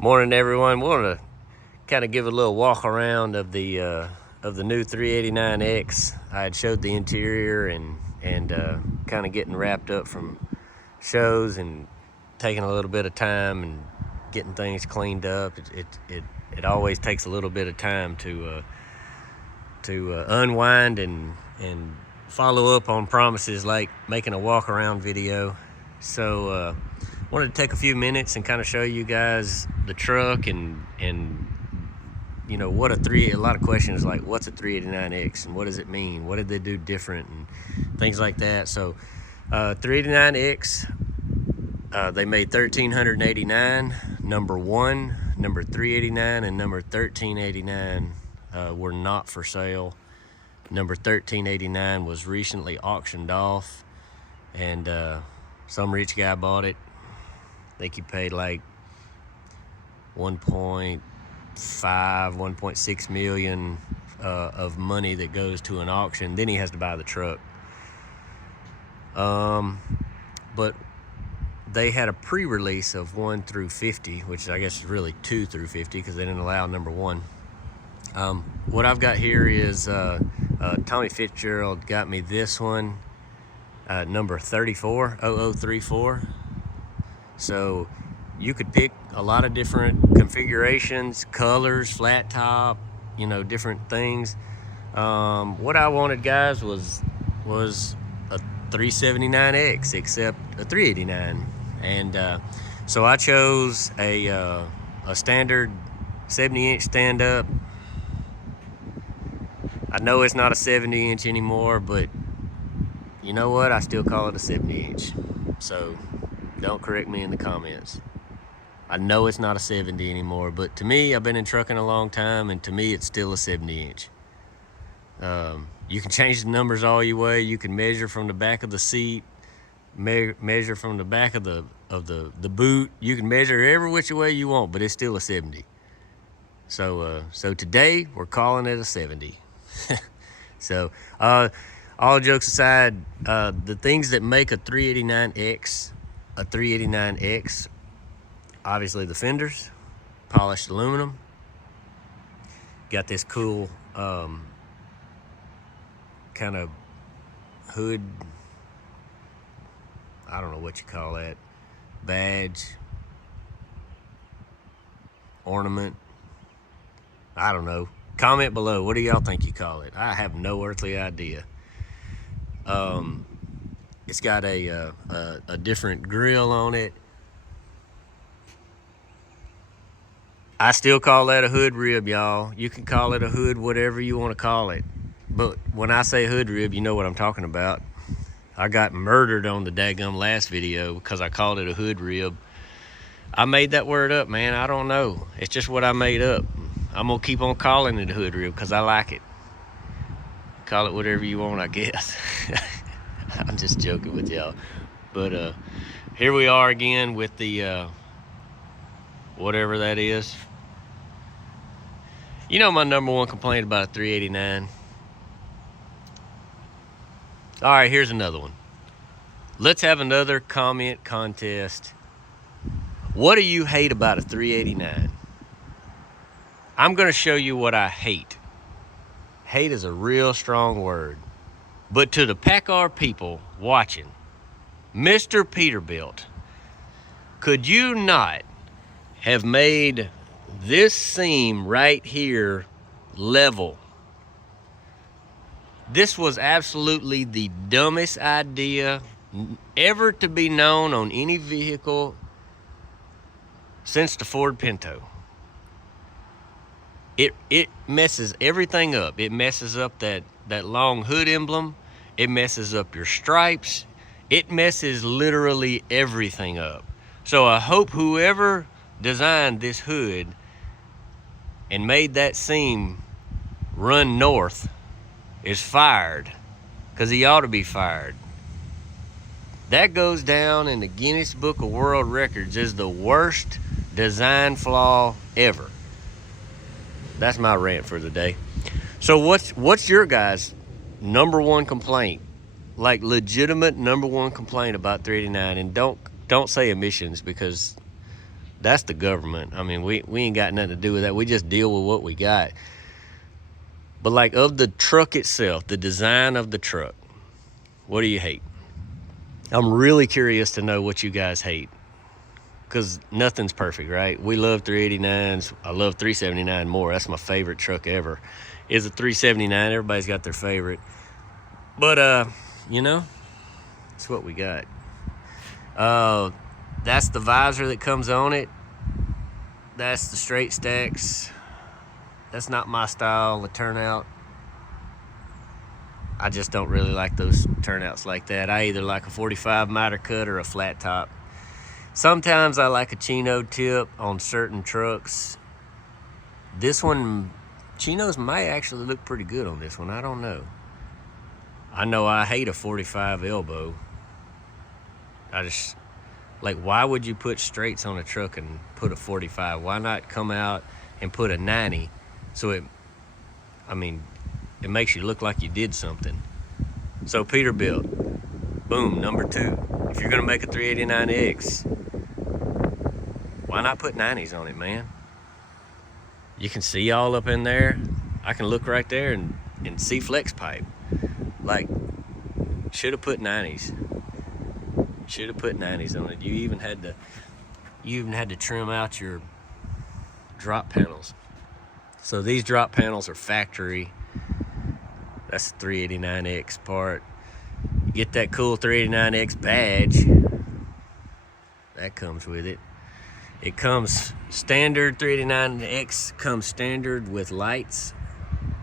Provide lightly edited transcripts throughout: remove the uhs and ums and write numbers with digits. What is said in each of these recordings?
Morning, everyone. We want to kind of give a little walk around of the new 389X. I had showed the interior and kind of getting wrapped up from shows and taking a little bit of time and getting things cleaned up. It always takes a little bit of time to unwind and follow up on promises like making a walk around video. So wanted to take a few minutes and kind of show you guys the truck and you know what a lot of questions like what's a 389X and what does it mean, what did they do different and things like that. So 389X, they made 1389, number 1, number 389, and number 1389 were not for sale. Number 1389 was recently auctioned off, and some rich guy bought it. I think he paid like 1.6 million of money that goes to an auction. Then he has to buy the truck. But they had a pre-release of 1 through 50, which I guess is really 2 through 50 because they didn't allow number 1. What I've got here is Tommy Fitzgerald got me this one, number 340034. So you could pick a lot of different configurations, colors, flat top, you know, different things. What I wanted, guys, was a 379X, except a 389, and so I chose a standard 70-inch stand-up. I know it's not a 70-inch anymore, but you know what? I still call it a 70-inch. So don't correct me in the comments. I know it's not a 70 anymore, but to me, I've been in trucking a long time, and to me, it's still a 70-inch. You can change the numbers all you way. You can measure from the back of the seat, measure from the back of the boot. You can measure every which way you want, but it's still a 70. So today we're calling it a 70. So all jokes aside, the things that make a 389X a 389X, obviously the fenders, polished aluminum. Got this cool kind of hood, I don't know what you call that, badge, ornament, I don't know. Comment below, what do y'all think you call it? I have no earthly idea. It's got a different grill on it. I still call that a hood rib, y'all. You can call it a hood, whatever you want to call it. But when I say hood rib, you know what I'm talking about. I got murdered on the daggum last video because I called it a hood rib. I made that word up, man. I don't know. It's just what I made up. I'm gonna keep on calling it a hood rib because I like it. Call it whatever you want, I guess. I'm just joking with y'all. But here we are again with the whatever that is. You know my number one complaint about a 389. All right, here's another one. Let's have another comment contest. What do you hate about a 389? I'm gonna show you what I hate. Hate is a real strong word. But to the PACCAR people watching, Mr. Peterbilt, could you not have made this seam right here level? This was absolutely the dumbest idea ever to be known on any vehicle since the Ford Pinto. It messes everything up. It messes up that long hood emblem. It messes up your stripes. It messes literally everything up. So I hope whoever designed this hood and made that seam run north is fired, because he ought to be fired. That goes down in the Guinness Book of World Records as the worst design flaw ever. That's my rant for the day. So what's your guys' number one complaint? Like legitimate number one complaint about 389? And don't say emissions, because That's the government. I mean, we ain't got nothing to do with that. We just deal with what we got. But like, of the truck itself, the design of the truck, what do you hate? I'm really curious to know what you guys hate, because nothing's perfect, right? We love 389s. I love 379 more. That's my favorite truck ever. Is a 379. Everybody's got their favorite. But, you know, it's what we got. That's the visor that comes on it. That's the straight stacks. That's not my style of turnout. I just don't really like those turnouts like that. I either like a 45 miter cut or a flat top. Sometimes I like a chino tip on certain trucks. This one, chinos might actually look pretty good on this one. I don't know. I know I hate a 45 elbow. I just, like, why would you put straights on a truck and put a 45? Why not come out and put a 90? So it makes you look like you did something. So Peterbilt, boom, number 2. If you're gonna make a 389X, why not put 90s on it, man? You can see all up in there. I can look right there and see flex pipe. Like, should have put 90s. Should have put 90s on it. You even had to trim out your drop panels. So these drop panels are factory. That's the 389X part. You get that cool 389X badge. That comes with it. It comes standard. 389X comes standard with lights,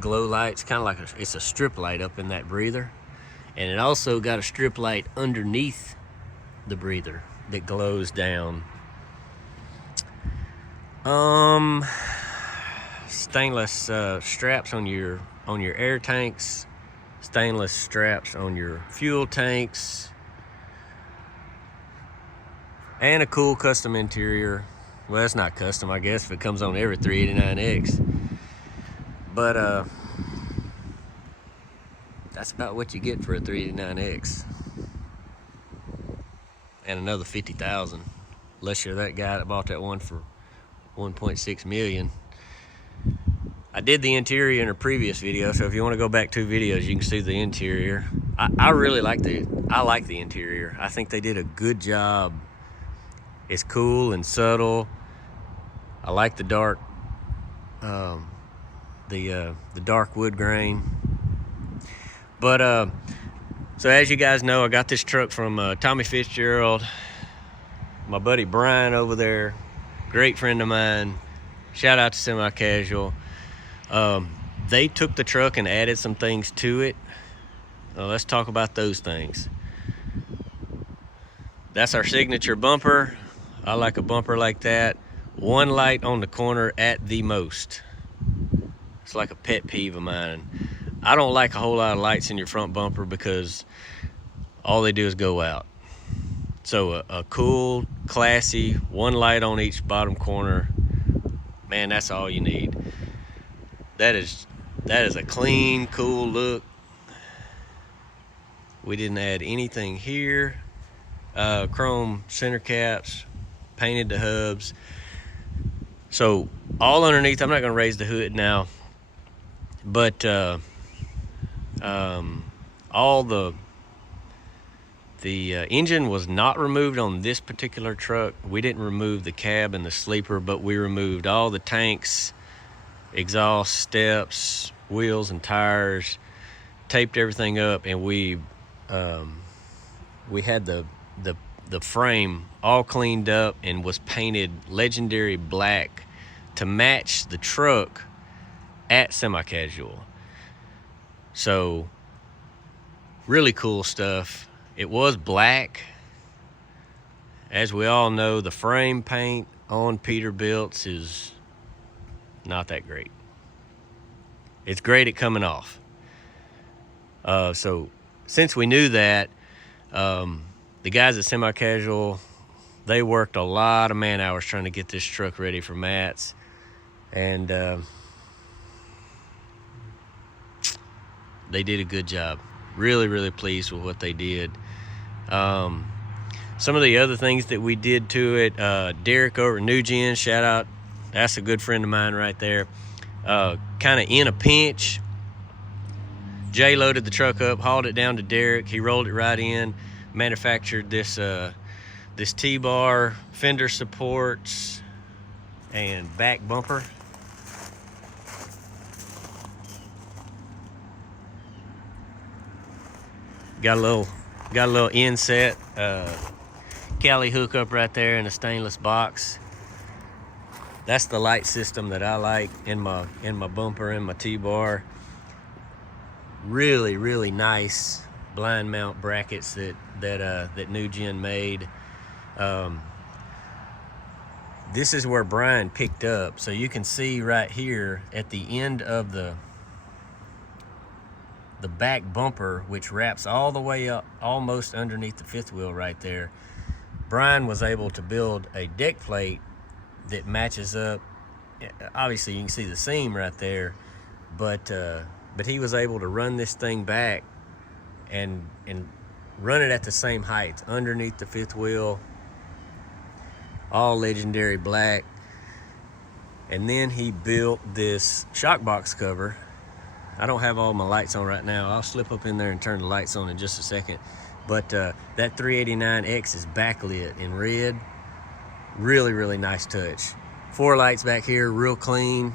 glow lights, kind of like it's a strip light up in that breather. And it also got a strip light underneath the breather that glows down. Stainless straps on your air tanks, stainless straps on your fuel tanks, and a cool custom interior. Well, that's not custom, I guess, if it comes on every 389X. But that's about what you get for a 389X. And another 50,000, unless you're that guy that bought that one for 1.6 million. I did the interior in a previous video, so if you want to go back 2 videos, you can see the interior. I really like the interior. I think they did a good job. It's cool and subtle. I like the dark, the dark wood grain. But so as you guys know, I got this truck from Tommy Fitzgerald, my buddy Brian over there, great friend of mine. Shout out to Semi Casual. They took the truck and added some things to it. Let's talk about those things. That's our signature bumper. I like a bumper like that. One light on the corner at the most. It's like a pet peeve of mine. I don't like a whole lot of lights in your front bumper because all they do is go out. So a cool, classy, one light on each bottom corner, man, that's all you need. That is a clean, cool look. We didn't add anything here. Chrome center caps, painted the hubs. So all underneath, I'm not gonna raise the hood now, but all the engine was not removed on this particular truck. We didn't remove the cab and the sleeper, but we removed all the tanks, exhaust, steps, wheels and tires, taped everything up, and we had the frame all cleaned up and was painted legendary black to match the truck at Semi Casual. So really cool stuff. It was black. As we all know, the frame paint on Peterbilts is not that great. It's great at coming off. So since we knew that, the guys at Semi Casual, they worked a lot of man hours trying to get this truck ready for mats, and they did a good job. Really pleased with what they did. Some of the other things that we did to it, Derek over at New Gen, shout out, that's a good friend of mine right there. Kind of in a pinch, Jay loaded the truck up, hauled it down to Derek. He rolled it right in, manufactured this this T-bar, fender supports, and back bumper. Got a little inset Cali hookup right there in a stainless box. That's the light system that I like in my bumper and my T-bar. Really nice blind mount brackets that New Gen made. This is where Brian picked up, so you can see right here at the end of the back bumper, which wraps all the way up almost underneath the fifth wheel right there. Brian was able to build a deck plate that matches up. Obviously you can see the seam right there, but he was able to run this thing back and run it at the same height underneath the fifth wheel, all legendary black. And then he built this shock box cover. I don't have all my lights on right now. I'll slip up in there and turn the lights on in just a second. But that 389X is backlit in red. Really nice touch. 4 lights back here, real clean.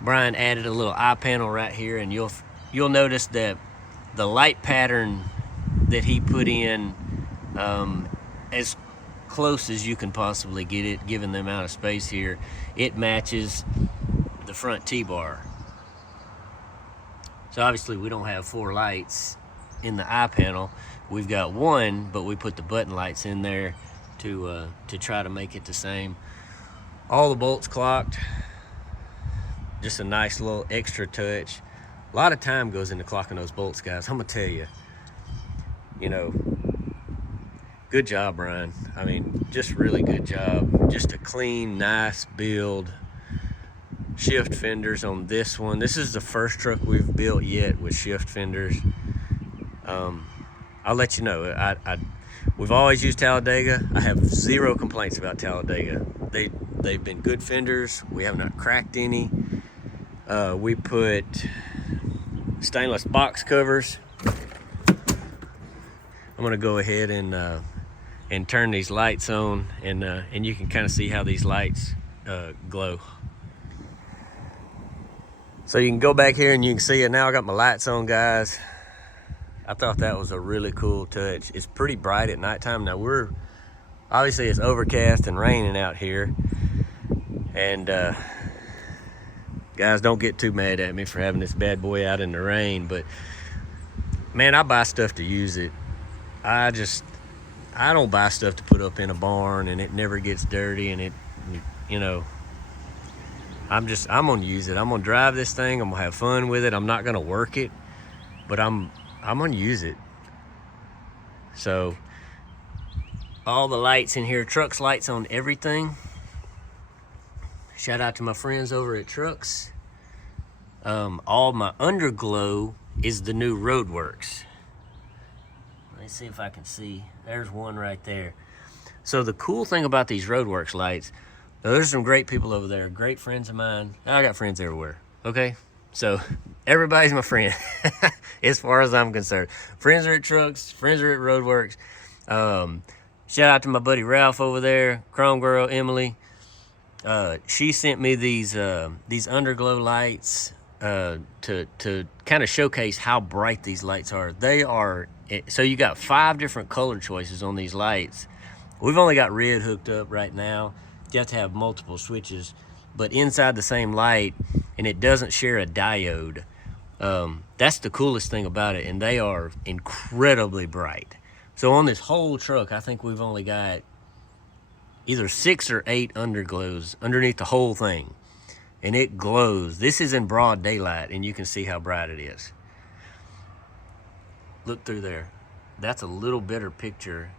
Brian added a little eye panel right here, and you'll notice that the light pattern that he put in, as close as you can possibly get it, given the amount of space here, it matches the front T-bar. So obviously we don't have 4 lights in the eye panel. We've got 1, but we put the button lights in there to try to make it the same. All the bolts clocked. Just a nice little extra touch. A lot of time goes into clocking those bolts, guys. I'm gonna tell you, good job, Brian. I mean, just really good job. Just a clean, nice build. Shift fenders on this one. This is the first truck we've built yet with shift fenders. I'll let you know. We've always used Talladega. I have 0 complaints about Talladega. They've been good fenders. We have not cracked any. We put stainless box covers. I'm gonna go ahead and turn these lights on, and you can kind of see how these lights glow. So you can go back here and you can see it now. I got my lights on, guys. I thought that was a really cool touch. It's pretty bright at nighttime. Now obviously it's overcast and raining out here. And guys, don't get too mad at me for having this bad boy out in the rain, but man, I buy stuff to use it. I don't buy stuff to put up in a barn and it never gets dirty, and I'm gonna use it. I'm gonna drive this thing. I'm gonna have fun with it. I'm not gonna work it, but I'm gonna use it. So all the lights in here, Trucks lights on everything. Shout out to my friends over at Trucks. All my underglow is the new Roadworks. Let's see if I can see. There's one right there. So the cool thing about these Roadworks lights, there's some great people over there, great friends of mine. I got friends everywhere, okay? So everybody's my friend as far as I'm concerned. Friends are at Trucks, friends are at Roadworks. Shout out to my buddy Ralph over there, Chrome Girl, Emily. She sent me these underglow lights to kind of showcase how bright these lights are. They are, so you got 5 different color choices on these lights. We've only got red hooked up right now. You have to have multiple switches, but inside the same light, and it doesn't share a diode. That's the coolest thing about it, and they are incredibly bright. So on this whole truck, I think we've only got either 6 or 8 underglows underneath the whole thing, and it glows. This is in broad daylight, and you can see how bright it is. Look through there. That's a little better picture.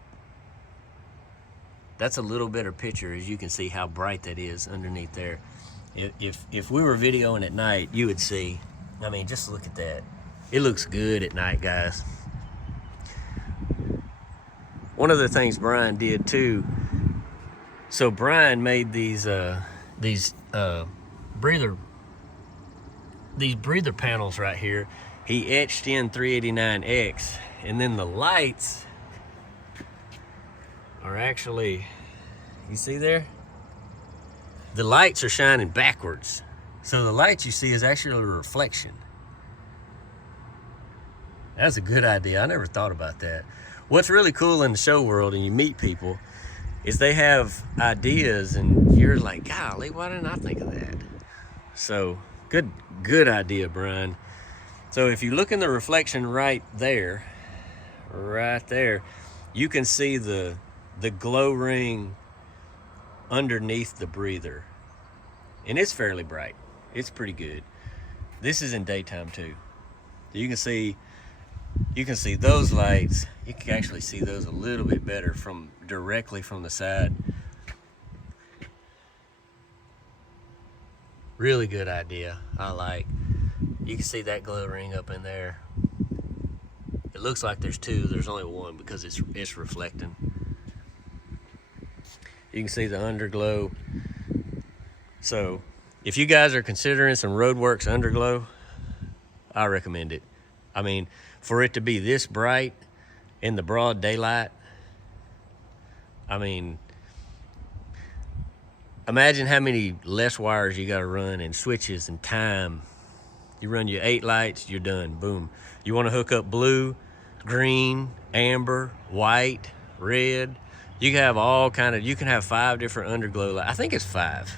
That's a little better picture, as you can see how bright that is underneath there. If we were videoing at night, you would see. I mean, just look at that. It looks good at night, guys. one of the things Brian did too, so Brian made these breather panels right here. He etched in 389X, and then the lights are actually, you see there? The lights are shining backwards. So the light you see is actually a reflection. That's a good idea. I never thought about that. What's really cool in the show world, and you meet people, is they have ideas and you're like, golly, why didn't I think of that? So good idea, Brian. So if you look in the reflection right there, you can see the glow ring underneath the breather. And it's fairly bright. It's pretty good. This is in daytime too. You can see those lights. You can actually see those a little bit better directly from the side. Really good idea. I like. You can see that glow ring up in there. It looks like there's two. There's only one because it's reflecting. You can see the underglow. So if you guys are considering some Roadworks underglow, I recommend it. I mean, for it to be this bright in the broad daylight, I mean, imagine how many less wires you got to run and switches and time. You run your 8 lights, you're done. Boom. You want to hook up blue, green, amber, white, red. You can have all kind of. You can have 5 different underglow lights. I think it's 5.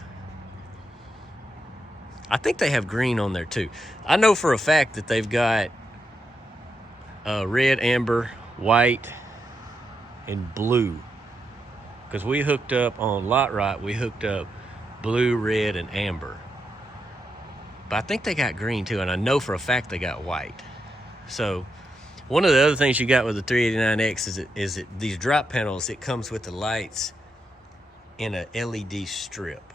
I think they have green on there too. I know for a fact that they've got red, amber, white, and blue. Because we hooked up on Lot Right, we hooked up blue, red, and amber. But I think they got green too, and I know for a fact they got white. So one of the other things you got with the 389X is that these drop panels, it comes with the lights in a LED strip.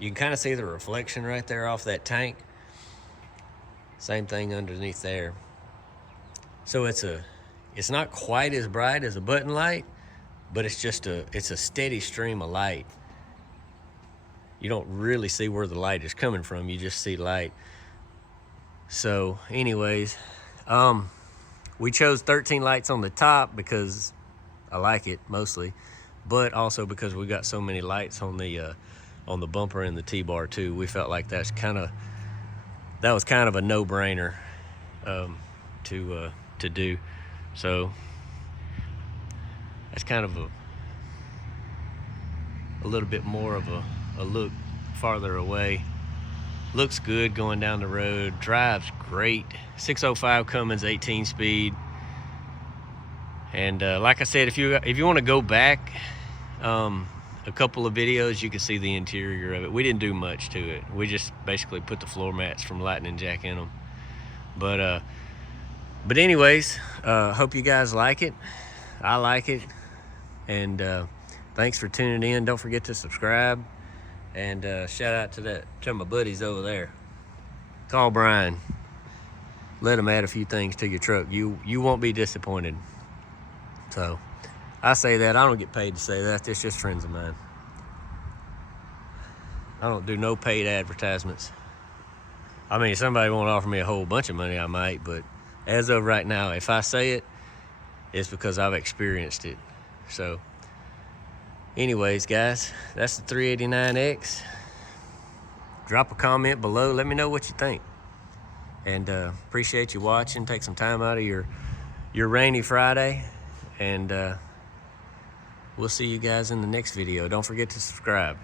You can kind of see the reflection right there off that tank. Same thing underneath there. So it's not quite as bright as a button light, but it's a steady stream of light. You don't really see where the light is coming from. You just see light. So anyways, we chose 13 lights on the top because I like it mostly, but also because we got so many lights on the bumper and the T-bar too. We felt like that was kind of a no-brainer to do. So that's kind of a little bit more of a look farther away. Looks good going down the road. Drives great. 605 Cummins 18 speed. And like I said, if you want to go back a couple of videos, you can see the interior of it. We didn't do much to it. We just basically put the floor mats from Lightning Jack in them. But anyways, hope you guys like it. I like it. And thanks for tuning in. Don't forget to subscribe. And shout out to my buddies over there. Call Brian. Let him add a few things to your truck. You won't be disappointed. So I say that. I don't get paid to say that. It's just friends of mine. I don't do no paid advertisements. I mean, if somebody won't offer me a whole bunch of money, I might. But as of right now, if I say it, it's because I've experienced it. So anyways, guys, that's the 389X. Drop a comment below. Let me know what you think. And appreciate you watching. Take some time out of your rainy Friday. And we'll see you guys in the next video. Don't forget to subscribe.